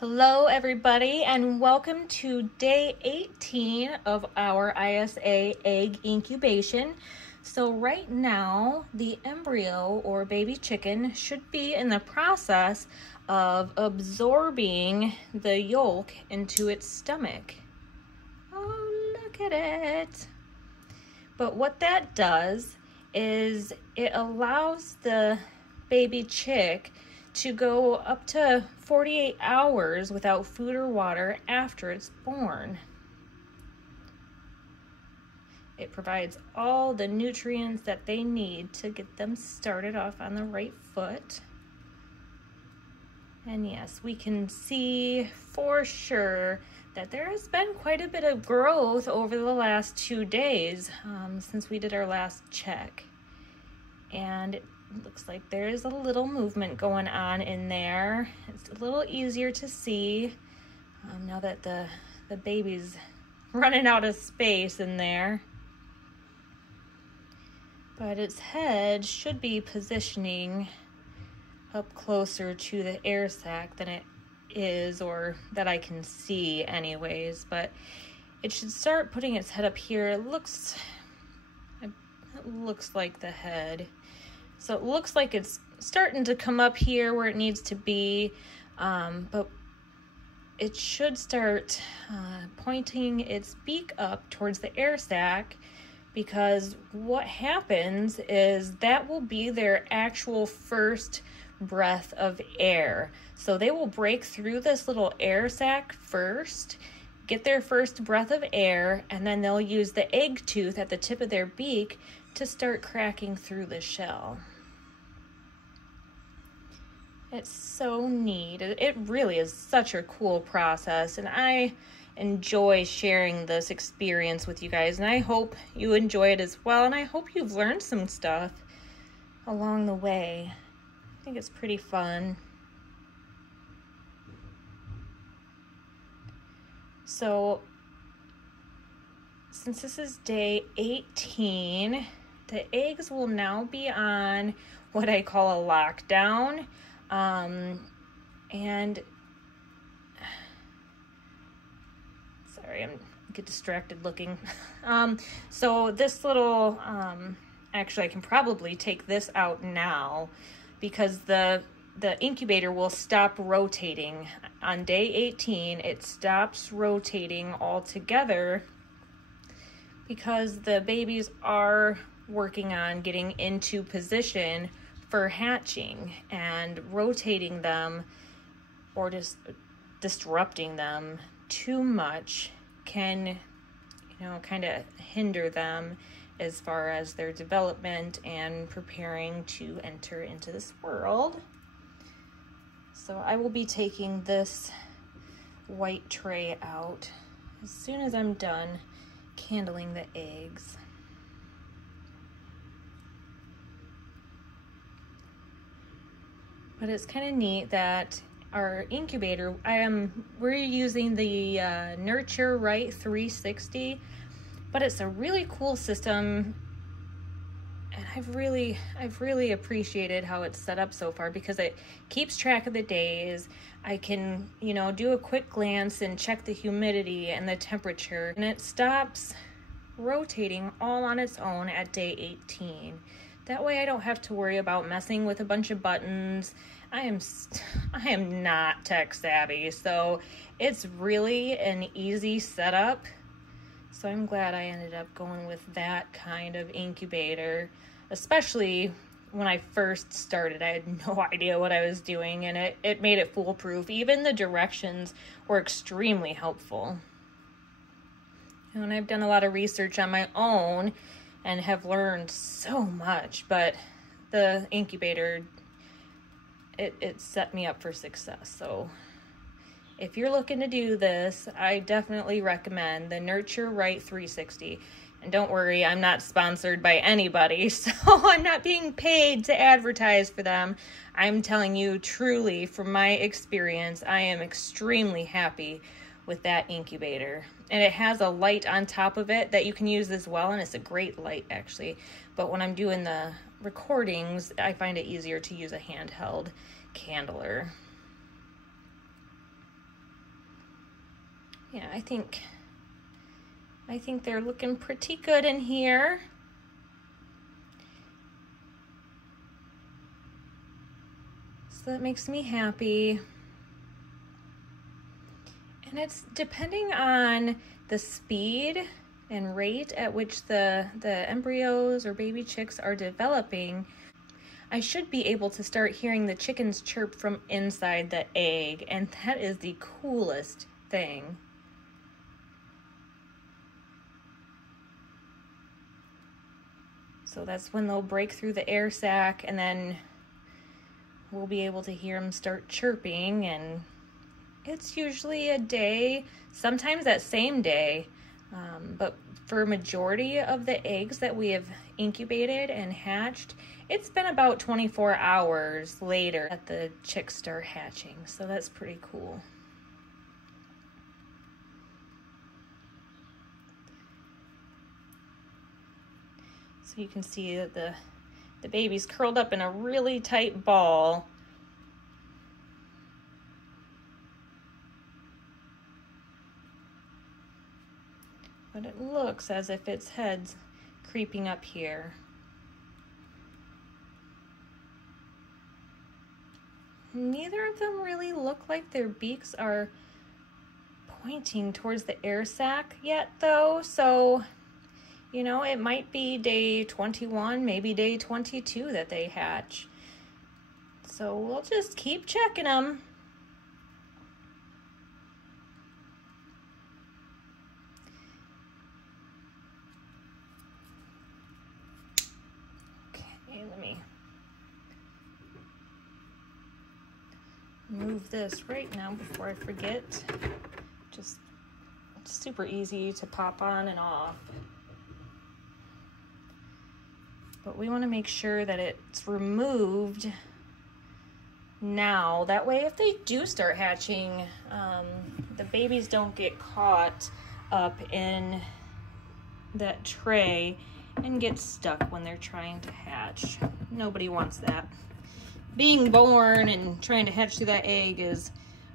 Hello everybody and welcome to day 18 of our ISA egg incubation. So right now the embryo or baby chicken should be in the process of absorbing the yolk into its stomach. Oh, look at it. But what that does is it allows the baby chick to go up to 48 hours without food or water after it's born. It provides all the nutrients that they need to get them started off on the right foot. And yes, we can see for sure that there has been quite a bit of growth over the last 2 days since we did our last check. And it looks like there is a little movement going on in there. It's a little easier to see now that the baby's running out of space in there. But its head should be positioning up closer to the air sac than it is, or that I can see anyways. But it should start putting its head up here. It looks like the head. So it looks like it's starting to come up here where it needs to be, but it should start pointing its beak up towards the air sac, because what happens is that will be their actual first breath of air. So they will break through this little air sac first, get their first breath of air, and then they'll use the egg tooth at the tip of their beak to start cracking through the shell. It's so neat. It really is such a cool process, and I enjoy sharing this experience with you guys, and I hope you enjoy it as well, and I hope you've learned some stuff along the way. I think it's pretty fun. So since this is day 18, the eggs will now be on what I call a lockdown. And sorry, I'm get distracted looking. So this little, actually I can probably take this out now, because the incubator will stop rotating. On day 18, it stops rotating altogether because the babies are working on getting into position for hatching, and rotating them or just disrupting them too much can, kind of hinder them as far as their development and preparing to enter into this world. So I will be taking this white tray out as soon as I'm done candling the eggs. But it's kind of neat that our incubator, we're using the Nurture Right 360, but it's a really cool system, and I've really appreciated how it's set up so far, because it keeps track of the days. I can, do a quick glance and check the humidity and the temperature, and it stops rotating all on its own at day 18. That way I don't have to worry about messing with a bunch of buttons. I am not tech savvy, so it's really an easy setup. So I'm glad I ended up going with that kind of incubator, especially when I first started. I had no idea what I was doing, and it made it foolproof. Even the directions were extremely helpful. And I've done a lot of research on my own and have learned so much, but the incubator, it set me up for success. So if you're looking to do this, I definitely recommend the Nurture Right 360. And don't worry, I'm not sponsored by anybody, so I'm not being paid to advertise for them. I'm telling you truly from my experience, I am extremely happy with that incubator. And it has a light on top of it that you can use as well, and it's a great light actually. But when I'm doing the recordings, I find it easier to use a handheld candler. Yeah, I think they're looking pretty good in here. So that makes me happy. And it's depending on the speed and rate at which the embryos or baby chicks are developing, I should be able to start hearing the chickens chirp from inside the egg, and that is the coolest thing. So that's when they'll break through the air sac, and then we'll be able to hear them start chirping. And it's usually a day, sometimes that same day, but for a majority of the eggs that we have incubated and hatched, it's been about 24 hours later that the chicks start hatching. So that's pretty cool. So you can see that the baby's curled up in a really tight ball. But it looks as if its head's creeping up here. Neither of them really look like their beaks are pointing towards the air sac yet though, so you know, it might be day 21, maybe day 22 that they hatch. So we'll just keep checking them. Okay, let me move this right now before I forget. Just it's super easy to pop on and off. But we want to make sure that it's removed now. That way, if they do start hatching, the babies don't get caught up in that tray and get stuck when they're trying to hatch. Nobody wants that. Being born and trying to hatch through that egg is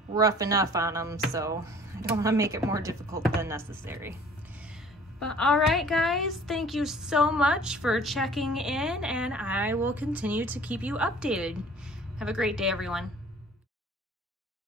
rough enough on them, so I don't want to make it more difficult than necessary. But all right, guys, thank you so much for checking in, and I will continue to keep you updated. Have a great day, everyone.